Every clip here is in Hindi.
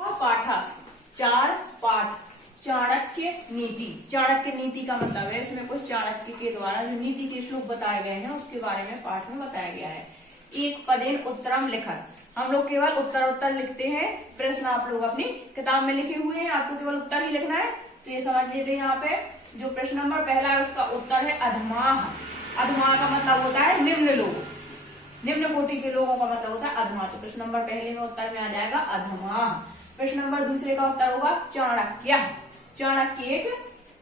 पाठ, चार पाठ। चाणक्य नीति। चाणक्य नीति का मतलब है इसमें कुछ चाणक्य के द्वारा जो नीति के श्लोक बताए गए हैं उसके बारे में पाठ में बताया गया है। एक पदेन उत्तरम लिखत। हम लोग केवल उत्तर लिखते हैं, प्रश्न आप लोग अपनी किताब में लिखे हुए हैं, आपको केवल उत्तर ही लिखना है। तो ये समझ लेते हैं। यहाँ पे जो प्रश्न नंबर पहला है उसका उत्तर है अधमाह। अधमाह का मतलब होता है निम्न लोग, निम्न कोटि के लोगों का मतलब होता है अधमा। तो प्रश्न नंबर पहले में उत्तर में आ जाएगा अधमा। प्रश्न नंबर दूसरे का उत्तर होगा चाणक्य। चाणक्य एक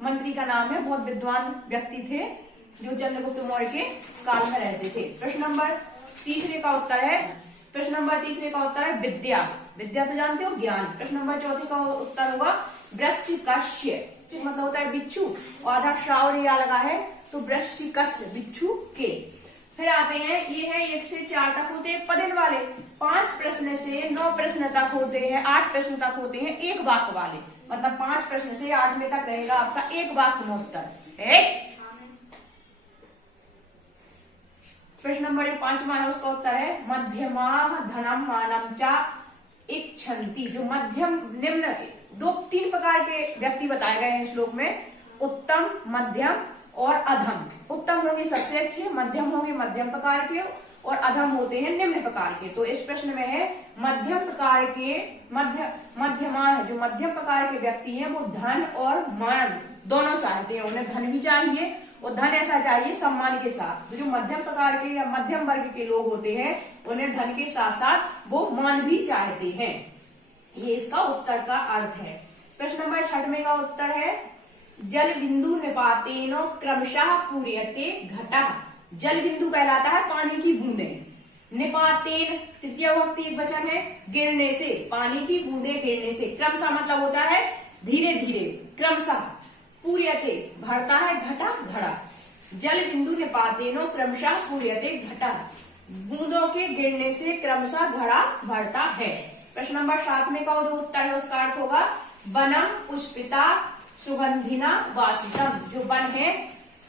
मंत्री का नाम है, बहुत विद्वान व्यक्ति थे जो चंद्रगुप्त मौर्य के काल में रहते थे। प्रश्न नंबर तीसरे का उत्तर है विद्या। विद्या तो जानते हो, ज्ञान। प्रश्न नंबर चौथे का उत्तर होगा वृश्चिकस्य। मतलब होता है बिच्छू, और आधा श्रावण या लगा है तो वृश्चिकस्य बिच्छू के। फिर आते हैं, ये है 1 से 4 तक होते हैं पदेन वाले, 5 प्रश्न से 9 प्रश्न तक होते हैं, 8 प्रश्न तक होते हैं एक वाक्य वाले। मतलब 5 प्रश्न से 8 में तक रहेगा आपका एक वाक्य में उत्तर है। प्रश्न नंबर 5वां है, उसका उत्तर है मध्यमाः धनम मानम च इच्छन्ति। जो मध्यम निम्न 2-3 प्रकार के व्यक्ति बताए गए हैं श्लोक में, उत्तम, मध्यम और अधम। उत्तम होंगे सबसे अच्छे, मध्यम होंगे मध्यम प्रकार के, और अधम होते हैं निम्न प्रकार के। तो इस प्रश्न में है मध्यम प्रकार के मध्यमा, जो मध्यम प्रकार के व्यक्ति हैं वो धन और मान दोनों चाहते हैं। उन्हें धन भी चाहिए और धन ऐसा चाहिए सम्मान के साथ। जो मध्यम प्रकार के या मध्यम वर्ग के लोग होते हैं उन्हें धन के साथ साथ वो मान भी चाहते हैं। ये इसका उत्तर का अर्थ है। प्रश्न नंबर 6 का उत्तर है जल बिंदु निपातेन क्रमशः पूर्यते घटः। जल बिंदु कहलाता है पानी की बूंदे। निपातेन तृतीय विभक्ति एक वचन है, गिरने से, पानी की बूंदे गिरने से। क्रमशः मतलब होता है धीरे धीरे, क्रमशः। पूर्यते भरता है घटा, घड़ा। जल बिंदु निपातेन क्रमशः पूर्यते घटः। बूंदों के गिरने से क्रमशः घड़ा भरता है। प्रश्न नंबर 7 का जो उत्तर है उसका अर्थ होगा वनम पुष्पिता सुगंधिना वासितम। जो वन है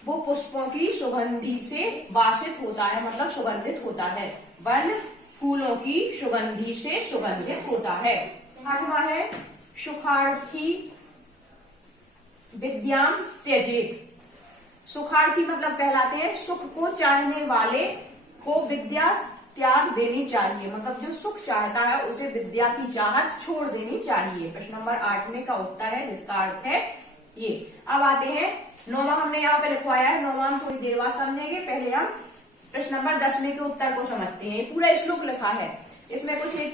वो पुष्पों की सुगंधि से वासित होता है, मतलब सुगंधित होता है। वन फूलों की सुगंधि से सुगंधित होता है। 8वां है सुखार्थी विद्याम त्यजेत। सुखार्थी मतलब कहलाते हैं सुख को चाहने वाले को विद्या त्याग देनी चाहिए। मतलब जो सुख चाहता है उसे विद्या की चाहत छोड़ देनी चाहिए। प्रश्न नंबर 8 का उत्तर है जिसका अर्थ है ये। अब आते हैं 9वां, हमने यहाँ पे लिखवाया है, 9वां थोड़ी देर बाद समझेंगे। पहले हम प्रश्न नंबर 10 के उत्तर को समझते हैं। पूरा श्लोक लिखा है, इसमें कुछ एक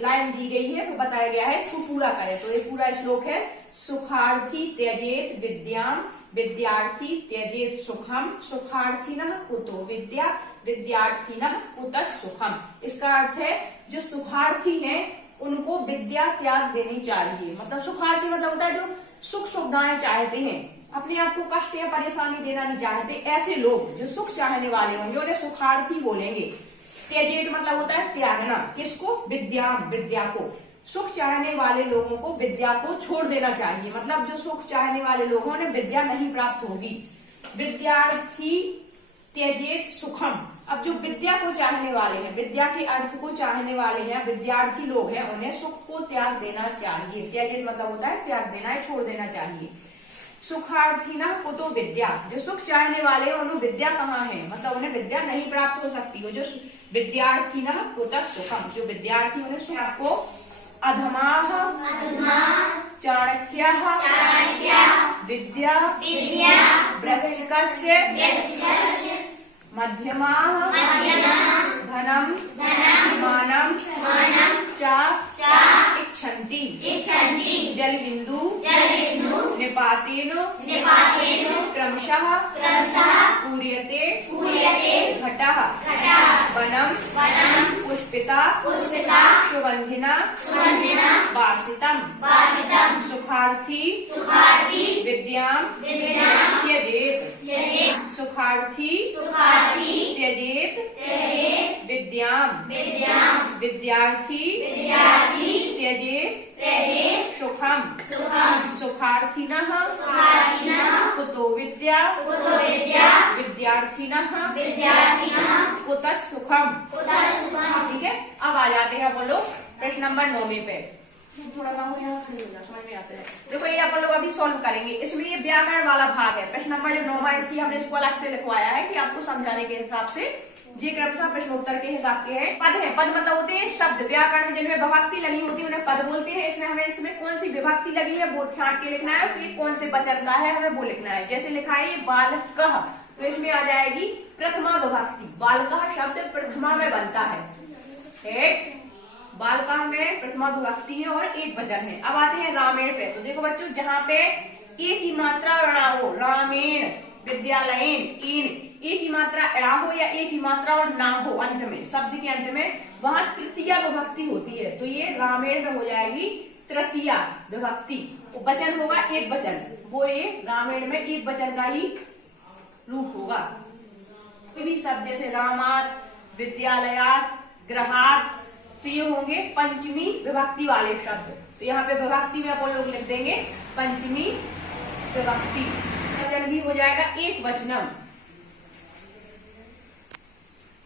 लाइन दी गई है, वो बताया गया है, इसको पूरा करें। तो ये पूरा श्लोक है सुखार्थी त्यजेत विद्याम विद्यार्थी त्यजेत सुखम सुखार्थिनः कुतो विद्या विद्यार्थिनः कुतः सुखम। इसका अर्थ है जो सुखार्थी हैं उनको विद्या त्याग देनी चाहिए। मतलब सुखार्थी मतलब होता है जो सुख सुविधाएं चाहते हैं, अपने आप को कष्ट या परेशानी देना नहीं चाहते, ऐसे लोग जो सुख चाहने वाले होंगे उन्हें सुखार्थी बोलेंगे। त्यजेत मतलब होता है त्यागना, किसको? विद्याम, विद्या को। सुख चाहने वाले लोगों को विद्या को छोड़ देना चाहिए। मतलब जो सुख चाहने वाले लोगों ने विद्या नहीं प्राप्त होगी। विद्यार्थी त्यजेत सुखम। अब जो विद्या को चाहने वाले हैं, विद्या के अर्थ को चाहने वाले हैं, विद्यार्थी लोग हैं, उन्हें सुख को त्याग देना चाहिए। त्यजेत मतलब होता है त्याग देना है, छोड़ देना चाहिए। सुखार्थी ना कुतो विद्या। जो सुख चाहने वाले हैं उन्हें विद्या कहाँ है, मतलब उन्हें विद्या नहीं प्राप्त हो सकती हो। जो विद्यार्थी ना कुतः सुखम, जो विद्यार्थी उन्हें सुख को अधमाः चाणक्यः विद्या वृश्चिकस्य मध्यमाः धनम मानम च इच्छन्ति। जल बिंदु निपातेन क्रमशः पूर्यते घटः। वनम पुष्पिता सुगंधिना वासितम। सुखार्थी विद्याम त्यजेत। सुखार्थी त्यजेत विद्याम विद्यार्थी त्यजेत सुखम। सुखार्थिनः कुतो विद्या विद्यार्थिनः कुतः सुखम। ठीक है, अब आ जाते हैं बोलो प्रश्न नंबर 9 पे। थोड़ा काम हो यहाँ खड़ी हो जा, समझ में आता है। देखो ये अपन लोग अभी सॉल्व करेंगे। इसमें ये व्याकरण वाला भाग है। प्रश्न नंबर जो 9 है इसकी हमने इसको अलग से लिखवाया है कि आपको समझाने के हिसाब से। ये क्रमशः प्रश्नोत्तर के हिसाब के हैं। पद है, पद मतलब होते हैं शब्द। व्याकरण में जिनमें विभक्ति लगी होती है उन्हें पद बोलते हैं। इसमें हमें इसमें कौन सी विभक्ति लगी है वो छांट के लिखना है, फिर कौन से वचन का है हमें वो लिखना है। जैसे लिखा है ये बालकः, तो इसमें आ जाएगी प्रथमा विभक्ति। बालकः शब्द प्रथमा में बनता है। एक बालकः में प्रथमा विभक्ति है और एक वचन है। अब आते हैं रामेण पे। तो देखो बच्चों, जहाँ पे एक ही मात्रा अड़ा हो, रामेण, विद्यालयेन, इन, एक ही मात्रा अड़ा हो या एक ही मात्रा और ना हो अंत में, शब्द के अंत में, वहां तृतीया विभक्ति होती है। तो ये रामेण में हो जाएगी तृतीया विभक्ति। वचन होगा एक वचन, वो ये रामेण में एक वचन का ही रूप होगा। कोई भी शब्द जैसे रामात, विद्यालयात, ग्रहात, तो ये होंगे पंचमी विभक्ति वाले शब्द। तो यहाँ पे विभक्ति में अपन लोग लिख देंगे पंचमी विभक्ति। वचन भी हो जाएगा एक वचनम,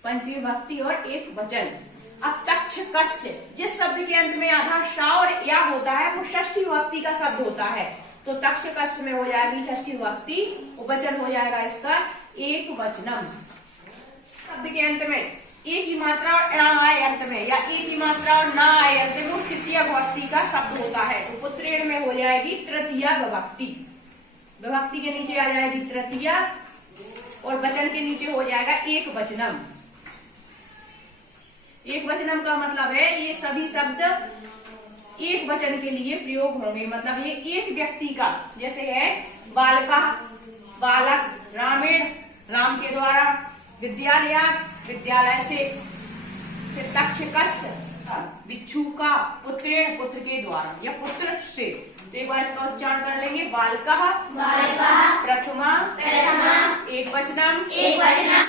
पंचमी विभक्ति और एक वचन। अब तक्षकस्य, जिस शब्द के अंत में आधा श और या होता है वो षष्ठी विभक्ति का शब्द होता है। तो तक्षकस्य में हो जाएगी षष्ठी विभक्ति, वचन हो जाएगा इसका एक वचनम। शब्द के अंत में एक ही मात्रा और ना आए अंत में, या एक ही मात्रा और ना आए अंत में, वो तृतीय विभक्ति का शब्द होता है। तो पुत्रेण में हो जाएगी तृतीया विभक्ति। विभक्ति के नीचे आ जाएगी तृतीया और वचन के नीचे हो जाएगा एक वचनम। एक वचनम का मतलब है ये सभी शब्द एक वचन के लिए प्रयोग होंगे। मतलब ये एक व्यक्ति का, जैसे है बालका, बालक, रामेण, राम के द्वारा, विद्यालय, विद्यालय से, फिर तक्षकस्य, बिच्छू का, पुत्रेण, पुत्र के द्वारा या पुत्र से। तो एक बार इसका उच्चारण कर लेंगे, बालकः, प्रथमा, एक वचनम,